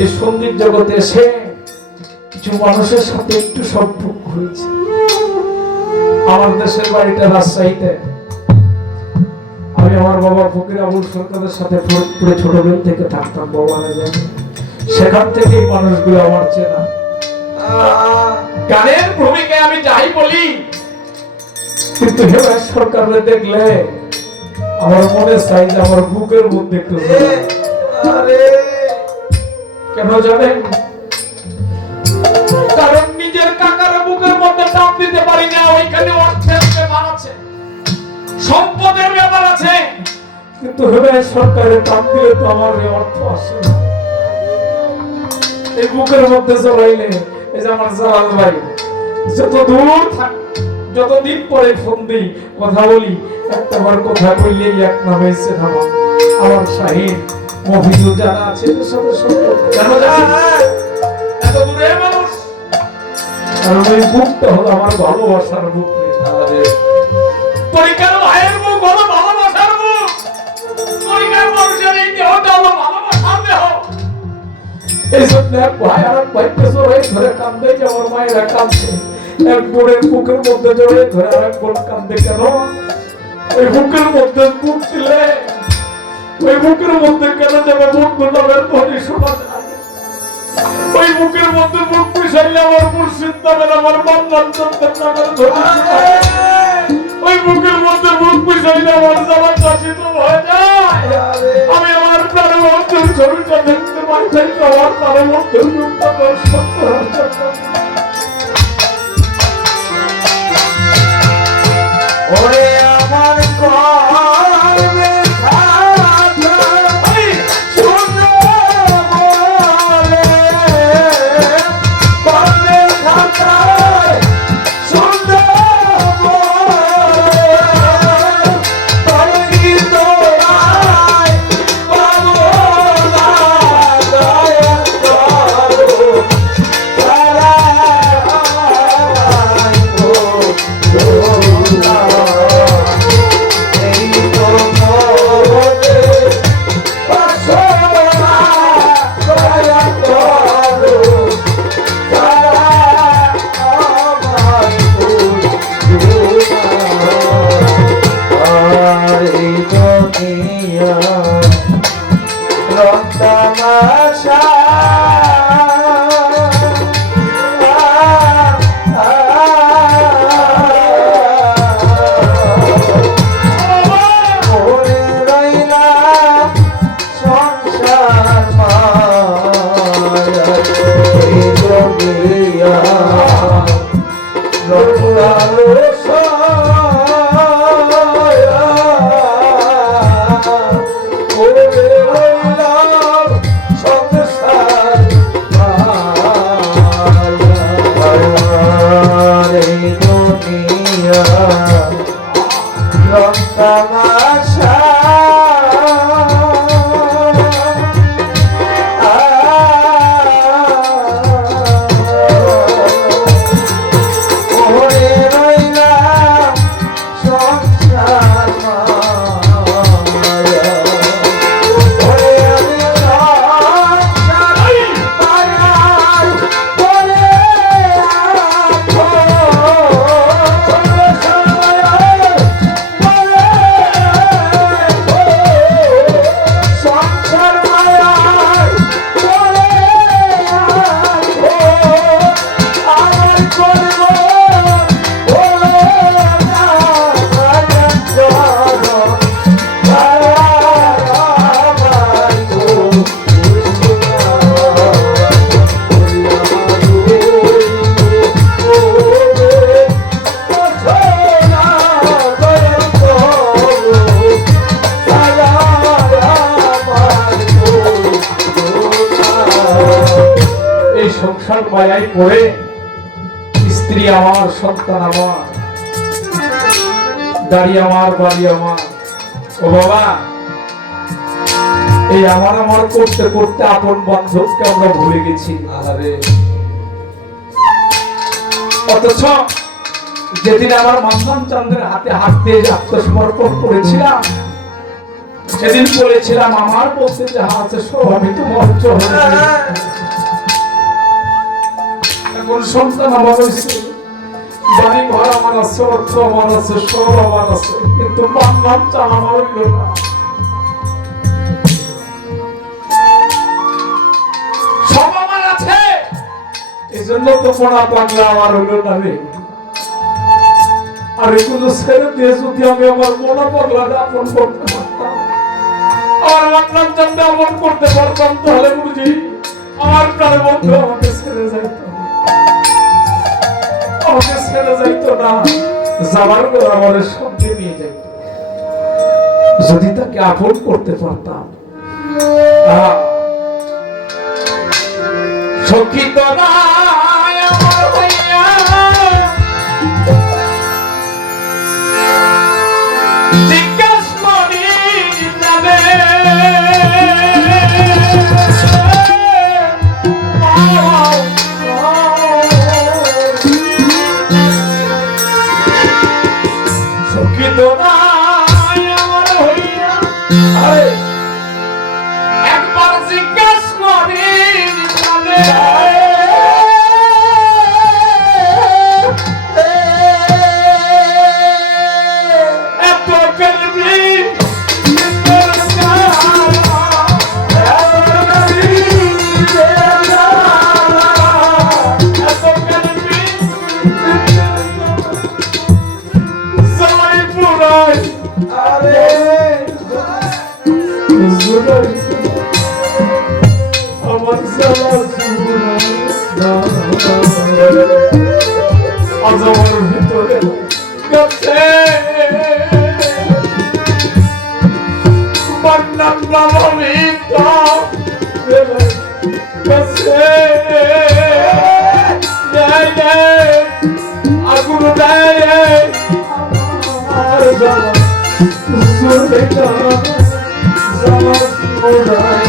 এই সঙ্গীত জগতে এসে কিছু মানুষের সাথে একটু সম্পর্ক হয়েছে। আমার দেশের বাড়িটা রাজশাহীতে। আমি আমার বাবা ফকির আবুল সরকারের সাথে পুরো ছোটবেলা থেকে থাকতাম, বাবা জানে। সেখান থেকে মানুষগুলো আমার চেনা। গানের ভূমিকায় আমি যাই বলি, কিন্তু হেমন্ত সরকারকে দেখলে আমার মনে চাই যে আমার বুকের মধ্যে একটু কেন জানেন? কারণ নিজের কাকার বুকের মধ্যে টাপ দিতে পারি না। ওইখানে অর্থের ব্যাপার আছে, সম্পদের ব্যাপার আছে, কিন্তু হেমন্ত সরকারের টাপ দিলে তো আমার অর্থ আসে না। এই বুকের মধ্যে জড়াইলে, এই যে আমার জালাল ভাই যত দূর থাক, যতদিন পরে ফোন দিই, কথা বলি, একটাবার কথা বললেই এক নামে আমার শাহিন মফিজুল যারা আছে এদের সাথে সম্পর্ক কেন জানেন? এত দূরে মানুষ, কারণ ওই বুকটা হলো আমার ভালোবাসার বুক। পরীক্ষার ভাইয়ের বুক হলো ভালোবাসার বুক। পরীক্ষার মানুষের এই দেহটা হলো ভালোবাসার দেহ। এই জন্য এক ভাই আর এক ভাইকে জড়াই ধরে কান্দে, যে আমার মায়েরা কাঁদছে। এক বোনের বুকের মধ্যে জড়াই ধরে আর এক বোন কান্দে কেন? ওই বুকের মধ্যে বুক দিলে, ওই বুকের মধ্যে কেন যাবে? বন্ধু নামের ধ্বনি শোনা যায়। ওই বুকের মধ্যে বুক পিছাইলে আমার মুর্শিদ নামের, আমার মান্নান চন্দ্রের নামের ধ্বনি শোনা যায়। ওই বুকের মধ্যে বুক পিছাইলে আমার জামা কাশিত হয়ে যায়। আমি আমার প্রাণের মধ্যের ছবিটা দেখতে পাই, আমার প্রাণের মধ্যের বুকটা দর্শন করার জন্য। ওরে আমার কবে খাতা শুনে বলে, কবে খাতা শুনে বলে, তবে কি তোমায় পাবো না, দয়া করো তারা সংসার মায়ায় পড়ে, স্ত্রী আমার, সন্তান আমার, গাড়ি আমার, বাড়ি আমার। ও বাবা, এই আমার আমার করতে করতে আপন বান্ধবকে আমরা ভুলে গেছি। অথচ যেদিন আমার মান্নান চন্দ্রের হাতে হাত দিয়ে আত্মসমর্পণ করেছিলাম, সেদিন বলেছিলাম আমার বলতে যাহা আছে সব আমি তোমার চরণে এখন সন্তান আমার হয়েছে, বাড়ি ঘর আমার আছে, অর্থ আমার আছে, সব আমার আছে, কিন্তু বাংলার চাল আমার হইল না। সব আমার আছে, এই জন্য তো পড়া বাংলা আমার হইল না রে। আর এগুলো ছেড়ে দিয়ে যদি আমি আমার মনে পাগলাটা আপন করতে পারতাম, আমার বাংলার জন্য আপন করতে পারতাম, তাহলে বুঝি আমার প্রাণের বন্ধু আমাকে ছেড়ে যাইত, আমাকে ছেড়ে যাইতো না, যাবার পর আমার সঙ্গে নিয়ে যাইত। যদি তাকে আপন করতে পারতাম। সখী তোরা আমার হইয়া জিজ্ঞাস করি যাবে সখী তোরা আমার হইয়া একবার জিজ্ঞাস করি যাবে এত করবি আমার আজ আমার ভিতরে গেছে বন্যাম বাবা মিতা গেছে আগুন দেয় আমার জ্বালা জুড়ে জ্বালা ওড়াই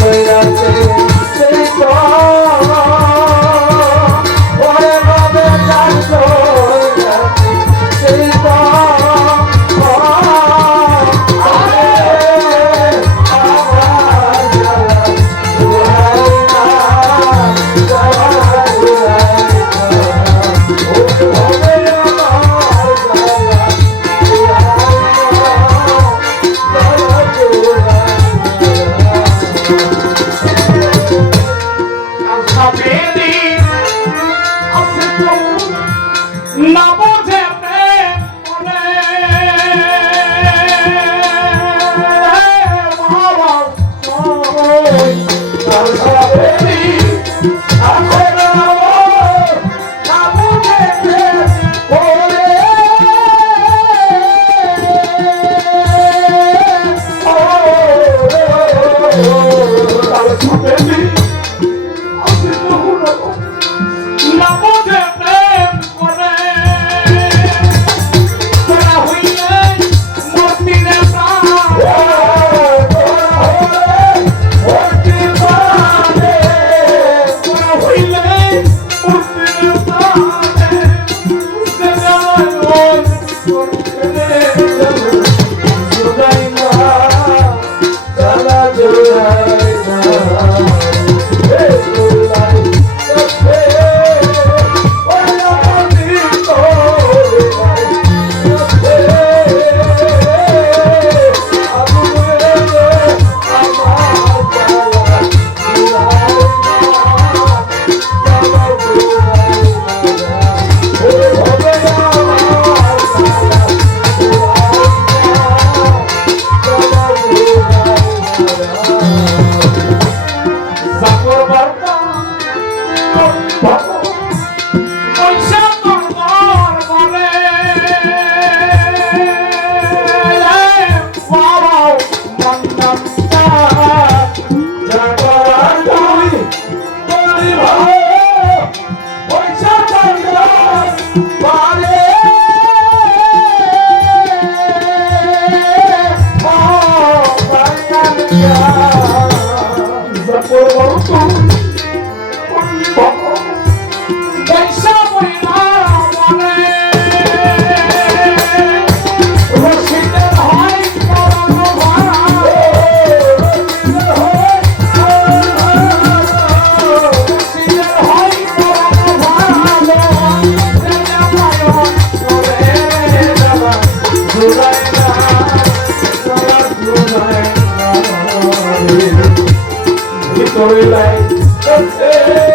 হইয়াছে সেই তো ওরে ভাবে কাজ হইয়াছে সেই তো না বোঝে প্রেম মনে বাবা না বোঝে প্রেম মনে তোরা হইলে মূর্তিরে প্রাণ তোরা হইলে মূর্তিরে প্রাণে Storyline.